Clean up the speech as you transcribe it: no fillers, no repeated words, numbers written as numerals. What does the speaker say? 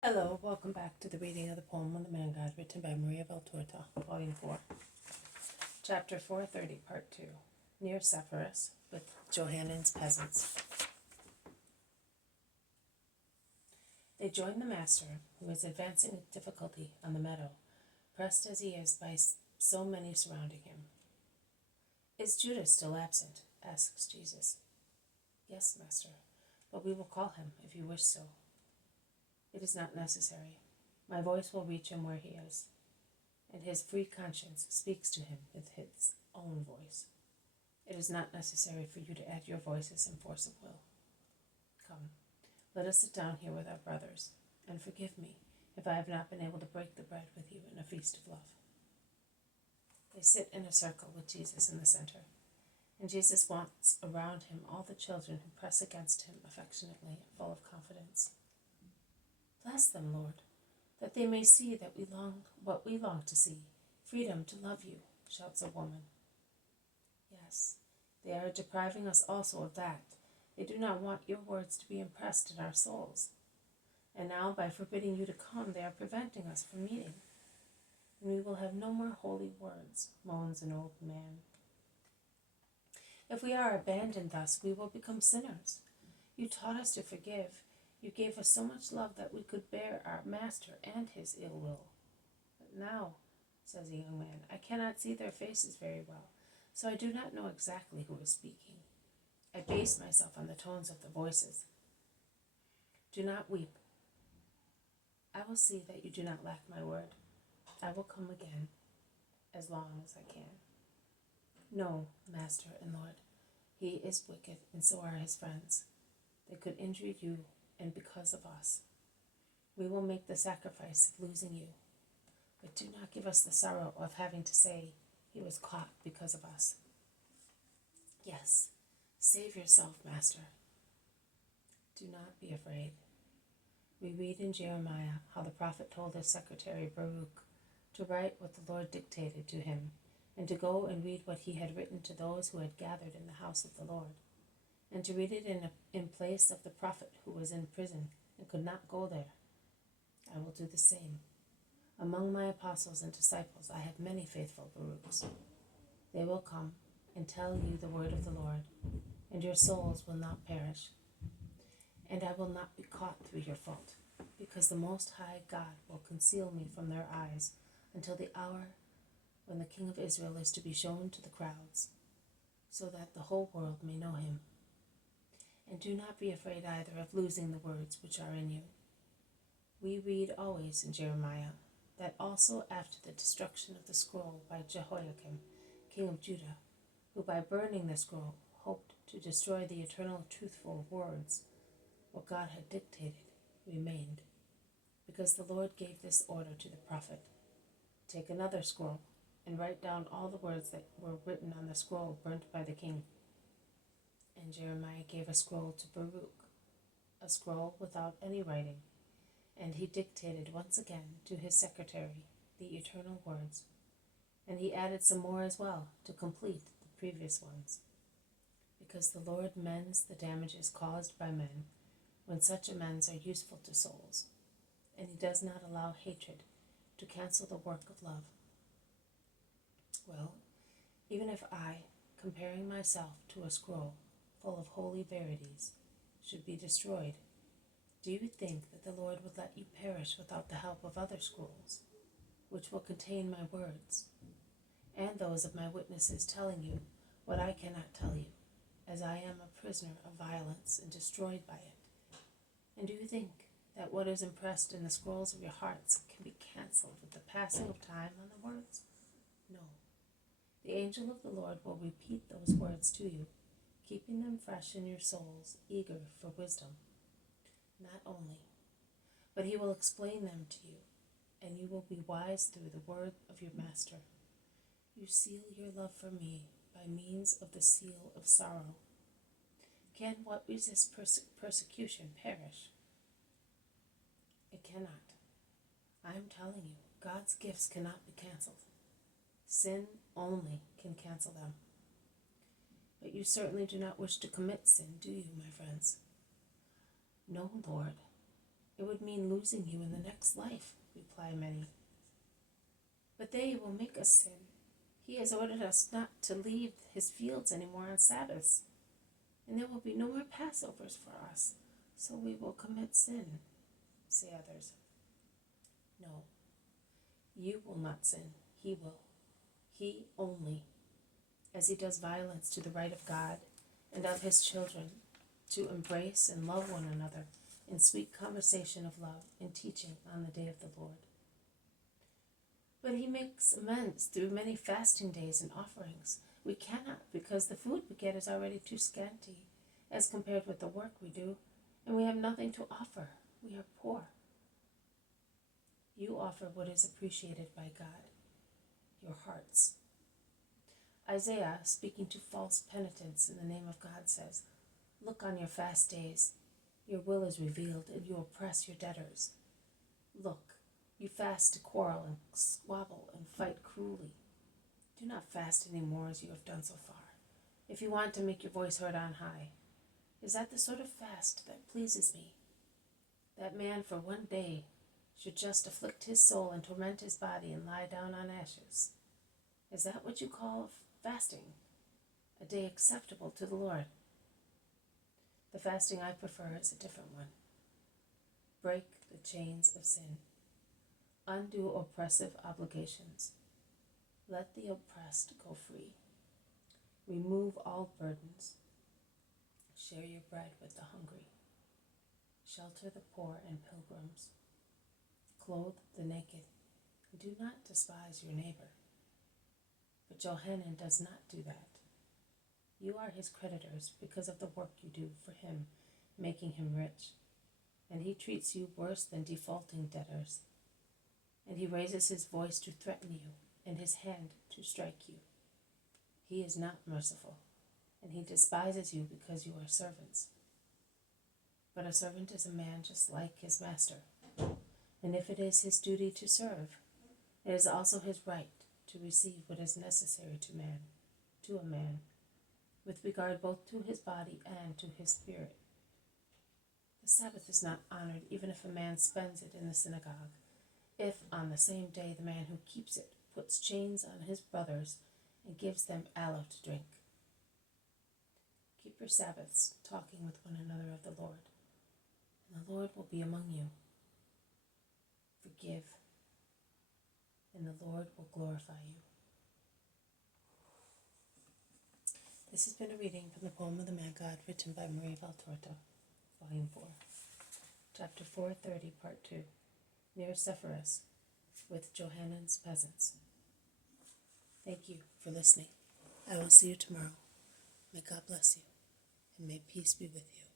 Hello, welcome back to the reading of the poem On the Man God, written by Maria Valtorta, Volume 4, Chapter 430, Part 2, Near Sephoris, with Johanan's Peasants. They joined the master, who is advancing with difficulty on the meadow, pressed as he is by so many surrounding him. Is Judas still absent? Asks Jesus. Yes, master, but we will call him if you wish so. It is not necessary. My voice will reach him where he is, and his free conscience speaks to him with his own voice. It is not necessary for you to add your voices in force of will. Come, let us sit down here with our brothers, and forgive me if I have not been able to break the bread with you in a feast of love. They sit in a circle with Jesus in the center, and Jesus wants around him all the children who press against him affectionately and full of confidence. Bless them, Lord, that they may see that what we long to see, freedom to love you, shouts a woman. Yes, they are depriving us also of that. They do not want your words to be impressed in our souls. And now, by forbidding you to come, they are preventing us from meeting. And we will have no more holy words, moans an old man. If we are abandoned thus, we will become sinners. You taught us to forgive. You gave us so much love that we could bear our master and his ill will. But now, says the young man, I cannot see their faces very well, so I do not know exactly who is speaking. I base myself on the tones of the voices. Do not weep. I will see that you do not lack my word. I will come again, as long as I can. No, Master and Lord, he is wicked, and so are his friends. They could injure you, and because of us. We will make the sacrifice of losing you, but do not give us the sorrow of having to say he was caught because of us. Yes, save yourself, Master. Do not be afraid. We read in Jeremiah how the prophet told his secretary Baruch to write what the Lord dictated to him, and to go and read what he had written to those who had gathered in the house of the Lord, and to read it in place of the prophet who was in prison and could not go there. I will do the same. Among my apostles and disciples I have many faithful Baruchs. They will come and tell you the word of the Lord, and your souls will not perish. And I will not be caught through your fault, because the Most High God will conceal me from their eyes until the hour when the King of Israel is to be shown to the crowds, so that the whole world may know him. And do not be afraid either of losing the words which are in you. We read always in Jeremiah that also after the destruction of the scroll by Jehoiakim, king of Judah, who by burning the scroll hoped to destroy the eternal truthful words, what God had dictated remained, because the Lord gave this order to the prophet: take another scroll and write down all the words that were written on the scroll burnt by the king. And Jeremiah gave a scroll to Baruch, a scroll without any writing, and he dictated once again to his secretary the eternal words, and he added some more as well to complete the previous ones, because the Lord mends the damages caused by men when such amends are useful to souls, and he does not allow hatred to cancel the work of love. Well, even if I, comparing myself to a scroll full of holy verities, should be destroyed, do you think that the Lord would let you perish without the help of other scrolls, which will contain my words, and those of my witnesses telling you what I cannot tell you, as I am a prisoner of violence and destroyed by it? And do you think that what is impressed in the scrolls of your hearts can be cancelled with the passing of time on the words? No. The angel of the Lord will repeat those words to you, keeping them fresh in your souls, eager for wisdom. Not only, but he will explain them to you, and you will be wise through the word of your master. You seal your love for me by means of the seal of sorrow. Can what resists persecution perish? It cannot. I am telling you, God's gifts cannot be cancelled. Sin only can cancel them. But you certainly do not wish to commit sin, do you, my friends? No, Lord. It would mean losing you in the next life, reply many. But they will make us sin. He has ordered us not to leave his fields anymore on Sabbaths, and there will be no more Passovers for us, so we will commit sin, say others. No, you will not sin, he will, he only, as he does violence to the right of God and of his children, to embrace and love one another in sweet conversation of love and teaching on the day of the Lord. But he makes amends through many fasting days and offerings. We cannot, because the food we get is already too scanty as compared with the work we do, and we have nothing to offer. We are poor. You offer what is appreciated by God, your hearts. Isaiah, speaking to false penitents in the name of God, says, "Look on your fast days. Your will is revealed, and you oppress your debtors. Look, you fast to quarrel and squabble and fight cruelly. Do not fast any more as you have done so far, if you want to make your voice heard on high. Is that the sort of fast that pleases me? That man for one day should just afflict his soul and torment his body and lie down on ashes. Is that what you call fasting? A day acceptable to the Lord?" The fasting I prefer is a different one. Break the chains of sin. Undo oppressive obligations. Let the oppressed go free. Remove all burdens. Share your bread with the hungry. Shelter the poor and pilgrims. Clothe the naked. And do not despise your neighbor. But Johanan does not do that. You are his creditors because of the work you do for him, making him rich. And he treats you worse than defaulting debtors. And he raises his voice to threaten you, and his hand to strike you. He is not merciful, and he despises you because you are servants. But a servant is a man just like his master, and if it is his duty to serve, it is also his right to receive what is necessary to a man, with regard both to his body and to his spirit. The Sabbath is not honored even if a man spends it in the synagogue, if on the same day the man who keeps it puts chains on his brothers and gives them aloe to drink. Keep your Sabbaths, talking with one another of the Lord, and the Lord will be among you. Forgive, and the Lord will glorify you. This has been a reading from the poem of the Man God, written by Maria Valtorta, Volume 4, Chapter 430, Part 2, near Sephoris, with Johanan's Peasants. Thank you for listening. I will see you tomorrow. May God bless you, and may peace be with you.